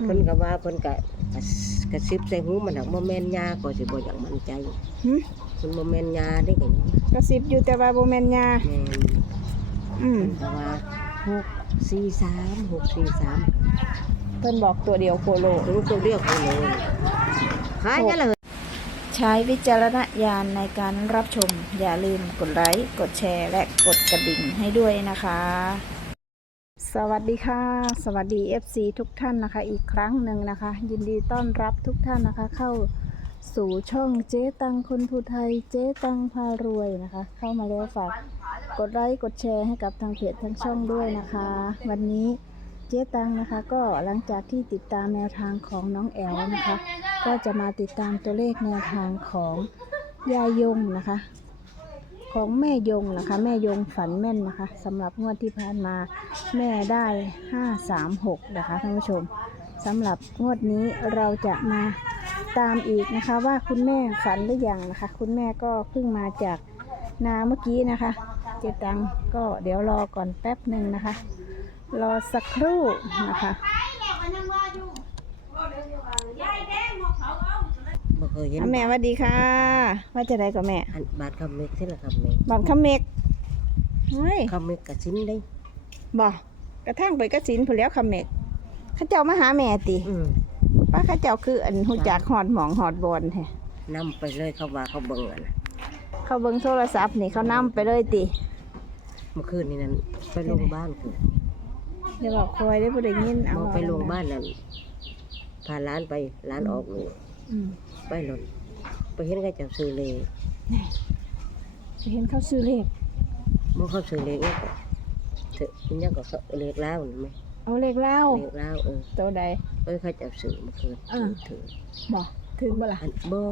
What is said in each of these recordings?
อืมเพิ่นก็ว่าเพิ่นก็กระกระซิบใส่หูมันดอกบ่แม่นยาก็สิบ่อยากมั่นใจหึมันบ่แม่นยาเด้ก็ยังกระซิบอยู่แต่ว่าบ่แม่นยาแม่นอืมเพิ่นก็ว่า643 643เพิ่นบอกตัวเดียวโคโล ถึงตัวเรียกเขาเลยขายกันเลย ใช้วิจารณญาณในการรับชม อย่าลืมกดไลค์ กดแชร์ และกดกระดิ่งให้ด้วยนะคะ สวัสดีค่ะ สวัสดี FC ทุกท่านนะคะ อีกครั้งหนึ่งนะคะ ยินดีต้อนรับทุกท่านนะคะ เข้าสู่ช่องเจ๊ตังคนภูไทยเจ๊ตังพารวยนะคะ เข้ามาแล้วฝากกดไลค์กดแชร์ให้กับทางเพจทั้งช่องด้วยนะคะ วันนี้เจ๊ตังนะคะ ก็หลังจากที่ติดตามแนวทางของน้องแอลนะคะ ก็จะมาติดตามตัวเลขแนวทางของยายยงนะคะ ของแม่ยงนะคะ แม่ยงฝันแม่นนะคะสำหรับงวดที่ผ่านมาแม่ได้ห้าสามหกนะคะท่านผู้ชมสำหรับงวดนี้เราจะมาตามอีกนะคะว่าคุณแม่ฝันหรือยังนะคะ คุณแม่ก็เพิ่งมาจากนาเมื่อกี้นะคะ เจตังก็เดี๋ยวรอก่อนแป๊บหนึ่งนะคะ รอสักครู่นะคะ บ่ เคยเห็นอะแม่สวัสดีค่ะ ว่าจะได้กับแม่ อันบาทคำเมกที่ละคำเมกบังคำเมกเฮ้ยคำเมกกระสินได้ บ่กระทั่งไปกระสินผู้แล้วคำเมกเข้าเจ้ามาหาแม่ติอืมป้าเข้าเจ้าคืออันหูจักหอดหมองหอดบอลแท้นำไปเลยเขาว่าเขาเบิ่งอันน่ะเขาเบิ่งโทรศัพท์นี่เขานํไปเลยติเมื่อคืนนี้นั่นไปโรงพยาบาลคือเดี๋ยวบอกคอยได้บ่ได้ยินเอาเอาไปโรงพยาบาลนั่นพาร้านไปร้านออกนี่อืม ไปหล่นไปเห็นเขาเจับซื้อเลยไปเห็นเขาซื้อเลขบ่เขาซื้อเลยเนี่ยก็เถอะมันยังก็เลขแล้วนี่ไหมเอาเลขเล่าเลขแล้วเออตัวใดเอ้ยเขาเจับซื้อเมื่อคืนอ่าถือบ่ถึงบ่ล่ะอันบ่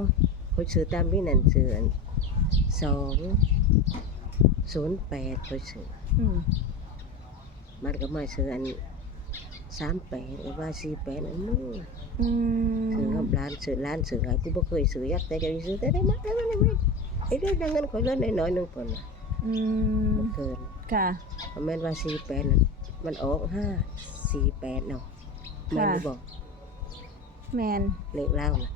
เขาซื้อตามที่นั่นซื้ออันสองศูนย์แปดเขาซื้ออืมมันก็มาซื้ออัน สามแปดก็ว่าสี่แปดอันนู้นอืซื้อมกับร้านซื้อร้านซื้ออะไรกูบ่เคยซื้อยักแต่จะซื้อแต่ได้มากได้มากได้มากไอ้เรื่องดังนั้นขอยเล่นน้อยๆหนึงก่อนน่ะอืมบ่เกินค่ะเพราะแม่นว่าสี่แปดนั่นมันออกห้าสี่แปดเนาะแม่นบ่บอกแมนเลขเล่าน่ะ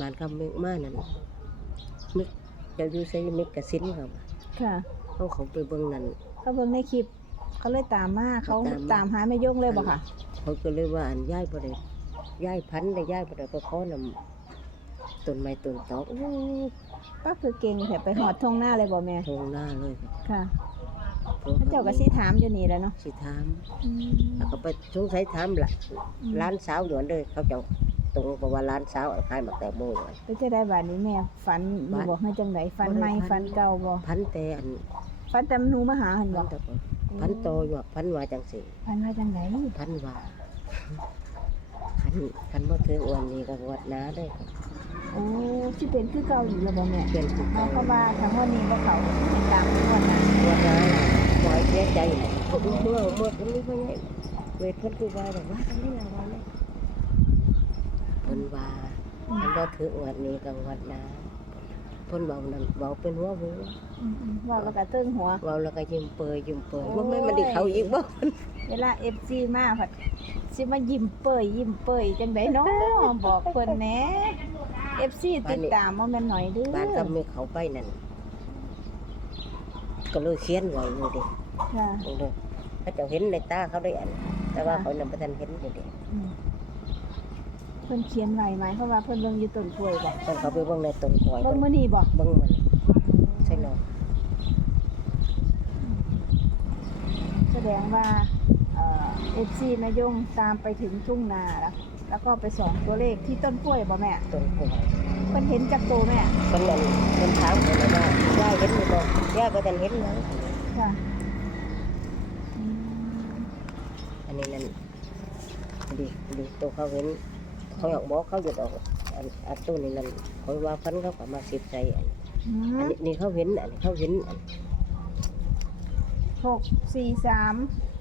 บ้านคำเมกมานั่นมิกเจ้าอยู่ใส่มิกกระสินเขาว่าค่ะ เขาเขาไปเบิ่งนั่น เขาเบิ่งในคลิป เขาเลยตามมาเขาตามมา ตามหาแม่ยงเลยบ่ค่ะ เขาก็เลยว่าอันย้ายบ่ได้ย้ายพันธุ์ได้ย้ายบ่ได้ก็ขอนำต้นไม้ต้นตอกอู้ก็คือเก่งแต่ไปหอดทงหน้าเลยบ่แม่ทงหน้าเลยครับค่ะพวพระเจ้าก็สิถามอยู่นี่แหล้วเนาะสิถามอืมแล้วก็ไปสงสัยถามละร้านสาวหยวนเลยเขาเจ้าตรงบอกว่าร้านสาวขายหมักแตงโมอยู่ไปจะได้บาดนี้แม่ฝันอยู่บ่ให้จังไดฝันใหม่ฝันเก่าบ่พันแต่อัน ฝันแต่หนูมาหาหั่นพับ่นแต่ก่อนพันโตอยู่พันว่าจังสิฝันว่าจังไดพันว่าคันคันบ่ถืออ้วนนี่ก็วัดน้าได้ครับโอ้สิเป็นคือเก่าอยู่แล้วบ่แม่เป็นผู้เพเก่าราะว่าทั้งวันนี้บ่เข้าติดตามทุกวันนะวัดน้าปล่อยเสียใจเมื่อเมื่อเมื่อนี้เพิ่นไงเวทเพิ่นคือว่าแต่ว่าทำนี่ล่ะว่าเนี่ยเพิ่นว่าอันบ่ถืออวดนี้กับวัดนา เพิ่นเบานั่นเบาเป็นหัวหูอืมๆว่าแล้วก็เติ้งหัว เบาแล้วก็ยิ้มเปยยิ้มเปยโอ้ยว่าแม่นมันได้เข้าอีกบ่เวลา FC มาผัดสิมายิ้มเปื่อยยิ้มเปื่อยจังไดเนาะบอกเพิ่นแหน่ FC ติดตามบ่แม่นหน่อยเด้อบ้านก็มีเขาไปนั่นก็เลยเขียนไว้อยู่ดิค่ะตรงนี้เขาเจ้าเห็นในตาเขาได้อันแต่ว่าเขานำบ่ทันเห็นอยู่ดิอืม เพิ่นเขียนไว้ไหมเพราะว่าเพิ่นเบิ่งอยู่ต้นกล้วยบ่เพิ่นเขาไปเบิ่งในต้นกล้วยเบิ่เบิ่งงมื้อนี้บ่เบิ่งมันใช่เนาะแสดงว่าเอ่อ FC นายงตามไปถึงทุ่งนาแล้วแล้วก็ไปส่องตัวเลขที่ต้นกล้วยบ่แม่ต้นกล้วยเพิ่นเห็นจากตัวแม่เพิ่นนั่นเพิ่นถามเพิ่นว่าย่าเห็นอยู่บ่ย่าบ่ทันเห็นหยังค่ะอืมอันนี้นั่นดีดีตัวเขาเห็น เขาอยากบอกเขาหยุดออกอันอันตัวนี้นั่นเขาว่าฟันเขาก็มาสิบใจอันอือันมนี้นี่เขาเห็นอันนี้เขาเห็นอันหกสี่สาม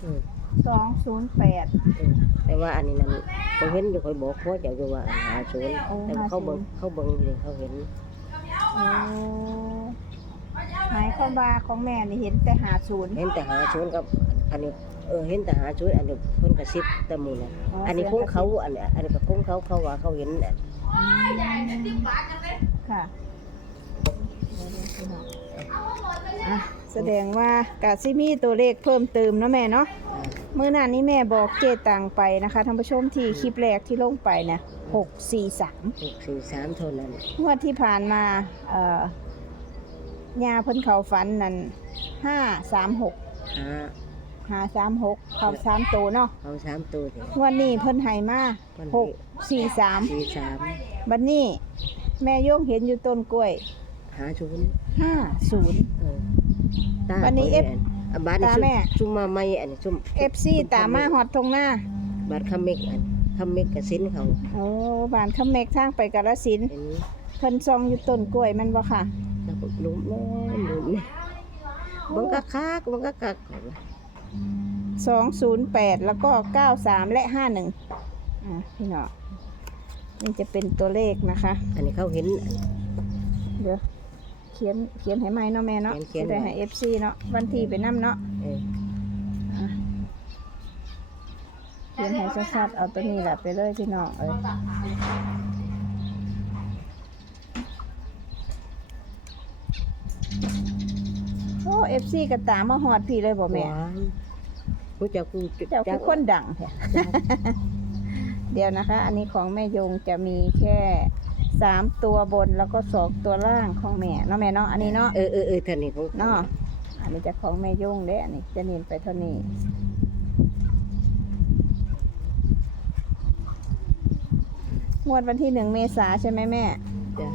อืมสองศูนย์แปด อืมแต่ว่าอันนี้นั่นเขาเห็นอยู่เขาบอกเขาจะอยู่ว่าหาศูนย์โอ้แต่ว่าเขาเบิ่ง50 เขาเบิ่งอยู่นี่เขาเห็นโอ้หมายความว่าของแม่นี่เห็นแต่หาศูนย์เห็นแต่หาศูนย์กับอ อันนี้เออเห็นแต่หาชุดอันนี้เพิ่นกระซิบแต่หมู่น่ะอันนี้คงเขาอันนี้อันนี้ก็คงเขาเขาว่าเขาเห็นน่ะค่ะอะแสดงว่ากาซิมีตัวเลขเพิ่มเติมเนาะแม่เนาะเมื่อนั้นนี้แม่บอกเจตังไปนะคะท่านผู้ชมที่คลิปแรกที่ลงไปเนี่ยหกสี่สามหกสี่สามเท่านั้นงวดที่ผ่านมาเอ่อยาเพิ่นเขาฝันนั่นห้าสามหก หาห้าสามหกเขาสามตัวเนาะเขาสามตัวเดียวงวดนี้เพิ่นให้มาหกสี่สามสี่สามบัดนี้ แม่โยงเห็นอยู่ต้นกล้วยหาชุดห้าศูนย์ เออตาวันนี้พิ่ F อันบ้านนี่ตาซุ่แม่ซุ่มมาไม่อันนี้ซุ่มเอฟซีตามมาหอดทงหน้าบ้านคำเมกอันคำเมกกับสินเขาโอ้บ้านคำเมกทางไปกาลสินธุ์เห็นเพิ่นซองอยู่ต้นกล้วยแมันบ่ค่ะ แล้วก็หลุมแม่หลุมนี่บังกะคักบังกะคัก สองศูนย์แปดแล้วก็เก้าสามและห้าหนึ่งอะพี่น้องนี่จะเป็นตัวเลขนะคะ อันนี้เขาเห็น เดี๋ยวเขียนเขียนให้ไหมเนาะแม่เนาะเขียนๆจะได้ให้เอฟซีเนาะวันที่ไปนํเนาะเอออะเขียนให้ชัดๆเอาตัวนี้แหละไปเลยพี่น้องเอ้ยโอ้เอฟซีก็ตามมาหอดพี่เลยบอกแม่ หวานรู้จักกูเจ้าคือคนดังแท้เดี๋ยวนะคะ อันนี้ของแม่ยงจะมีแค่สามตัวบนแล้วก็สองตัวล่างของแม่เนาะแม่เนาะอันนี้เนาะเออเออเออท่านนี่ของเนาะอันนี้จะของแม่ยงเด้อันนี้จะเน้นไปเท่านี้งวดวันที่หนึ่งเมษาใช่ไหมแม่จ้ะ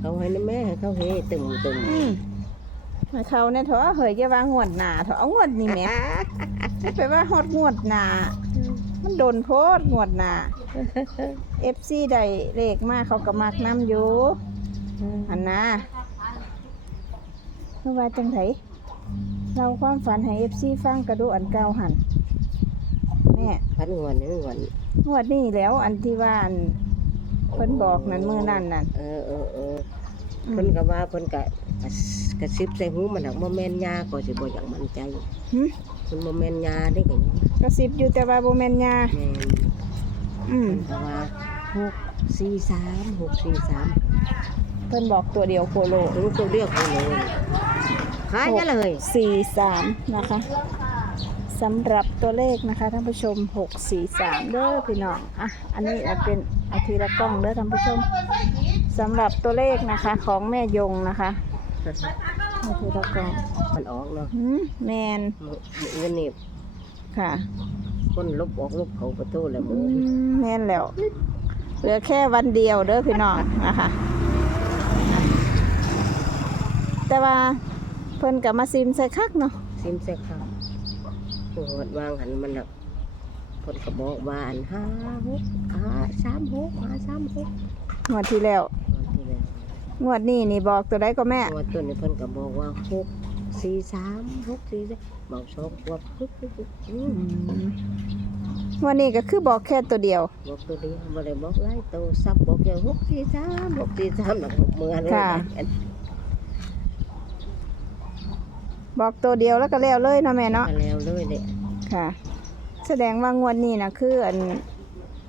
เขาให้นะแม่ให้เขาให้ตึมตึมอืม ให้เขาเนี่ยเถอะเฮยจะว่างวดหนาเถอะเอางวดนี่แหม่ไปว่าฮอดงวดหนา มันโดนโพดงวดหนาเอฟซีได้เลขมากเขาก็มักน้ำอยู่อันนะเมื่อว่าจังไถเราความฝันให้เอฟซีฟังกระดูอันเก่าหันแม่พันงวนนี่งวนงวดนี้แล้วอันที่ว่าอันเพิ่นบอกนั้นมือนั่นนั่นเออเออเอออืเพิ่นมก็ว่าเพิ่นก็ กระกระซิบใส่หูมันน่ะบ่แม่นยาก็สิบ่อยากมั่นใจหึเพิ่นบ่แม่นยาได้ก็ยังกระซิบอยู่แต่ว่าโบแมนยาแม่นอืมเพิ่นก็ว่า6 4 3 6 4 3เพิ่นบอกตัวเดียวโคโลถึงตัวเรียกเขาเลยขายกันเลยสี่สามนะคะสำหรับตัวเลขนะคะท่านผู้ชมหกสี่สามเด้อพี่น้องอะอันนี้อาจเป็นเอาทีละกล้องเด้อท่านผู้ชมสำหรับตัวเลขนะคะของแม่ยงนะคะ เอาทีละกล้องมันออกเนาะหืมแมนมื้อมื้อนี้ค่ะคนลบออกลบเขาประตูแล้วอืมื้อมแมนแล้ว เหลือแค่วันเดียวเด้อพี่น้องนะคะอะแต่ว่าเพิ่นกับมาซิมใส่คักเนาะซิมใส่ข้าวโอ้ดวางหันมันน่ะเพิ่นก็บอกว่าอัน5 6 5 3 6 5 3 6งวดที่แล้ววันที่แล้ว งวดนี้นี่บอกตัวใดก็แม่ ตัวตัวนี้เพิ่นก็บอกว่าหกสี่สามหกสี่สามบอกสองตัวปึ๊บปึ๊บปึ๊บอืมวันนี้ก็คือบอกแค่ตัวเดียว บอกตัวเดียวบ่ได้บอกหลายตัวซับบอกแค่หกสี่สามหกสี่สามแล้วก็เมื่อเลยค่ะบอกตัวเดียวแล้วก็แล้วเลยเนาะแม่เนาะ ก็แล้วเลยเนี่ยค่ะ แสดงว่างวดนี้นะคืออัน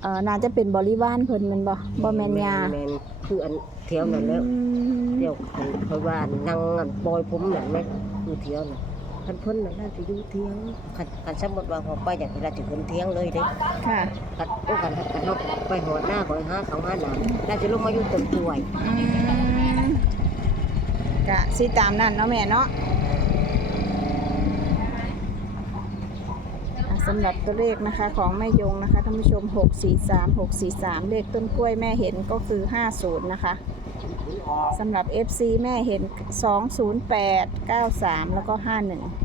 เอ่อน่าจะเป็นบริวารเพิ่นแมันบ่บ่แม่นยา แม่น คืออันเที่ยวนั่นแล้วอืมเที่ยวอันเพราะว่านั่งอันปล่อยผมนั่นแม่คือเที่ยวน่ะคันเพิ่นน่ะน่าจะอยู่เที่ยงคันคันสมมุติว่าเขาไปอย่างนี้เราจะขึ้นเที่ยงเลยเด้ค่ะกัดโอ้กันกันเขาไปหอดหน้าก่อยหาเขาหาหนามน่าจะลงมาอยู่ต้นกล้วยอืมกะสิตามนั่นเนาะแม่เนาะอะ สำหรับตัวเลขนะคะของแม่ยงนะคะท่านผู้ชม 643 643 เลขต้นกล้วยแม่เห็นก็คือ 50 นะคะสำหรับ FC แม่เห็น 208 93 แล้วก็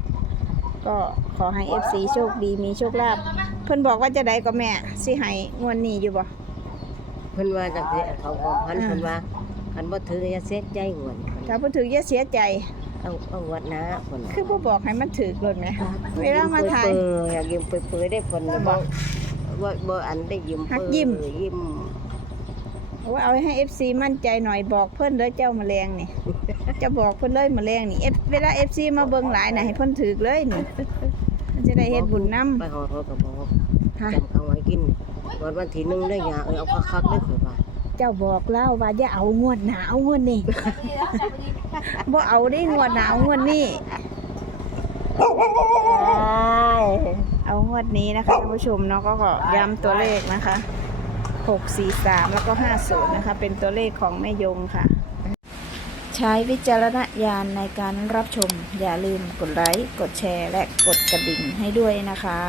51 ก็ขอให้ FC โชคดีมีโชคลาภเพิ่นบอกว่าจะได้ก็แม่สิให้งวดนี้อยู่บ่เพิ่นว่าจังซี่เขาบอกพันอ่าเพิ่นว่าคันบ่ถืออย่าเสียใจหวนถ้าเพิ่นถืออย่าเสียใจ เอาเอาวัดนะเพิ่นคือบ่บอกให้มันถือก่อนไหมเวลามาถ่าย เปิดๆอยากยิ้มเปื่อยๆได้เพิ่นบ่บ่บ่บ่อันได้ยิ้มหักเปื่อยิ้มยิ้มว่าเอาให้ FC มั่นใจหน่อยบอกเพิ่นเด้อเจ้าแมลงนี่ จะบอกเพิ่นเลยมาแรงนี่เอฟเวลา FC มาเบิ่งหลายน่ะให้เพิ่นถือเลยนี่มันจะได้เฮ็ดบุญนำไปหอเขาก็บอกค่ะจำเอาไว้กินวันวันที่หนึ่งได้ยาเออเอาคักๆได้ข่อยว่า เจ้าบอกเล่าว่าอย่าเอางวดหนาวงวดนี้บ่เอาได้งวดหนาวงวดนี้เอางวดนี้นะคะท่านผู้ชมเนาะก็ก็ย้ำตัวเลขนะคะ643แล้วก็50นะคะ เป็นตัวเลขของแม่ยงค่ะ ใช้วิจารณญาณในการรับชม อย่าลืมกดไลค์กดแชร์ และกดกระดิ่งให้ด้วยนะคะ